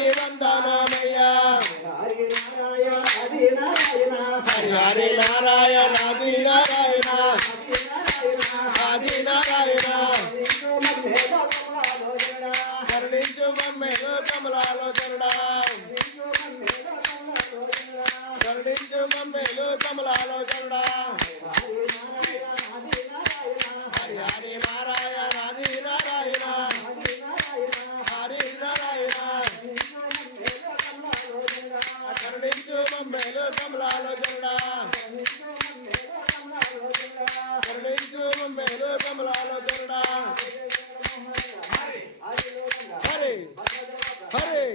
స్వామి వందనమయ్యా హరి నారాయణ ఆది నారాయణ ఆది నారాయణ కరుణించు మమ్మేలు కమలాలో చరుడా కరుణించు మమ్మేలు కమలాలో చరుడా హరి హరి నారాయణ ఆది నారాయణ హరి నారాయణ కరుణించు మమ్మేలు కమలాలో చరుడా కరుణించు మమ్మేలు కమలాలో చరుడా హరి హరి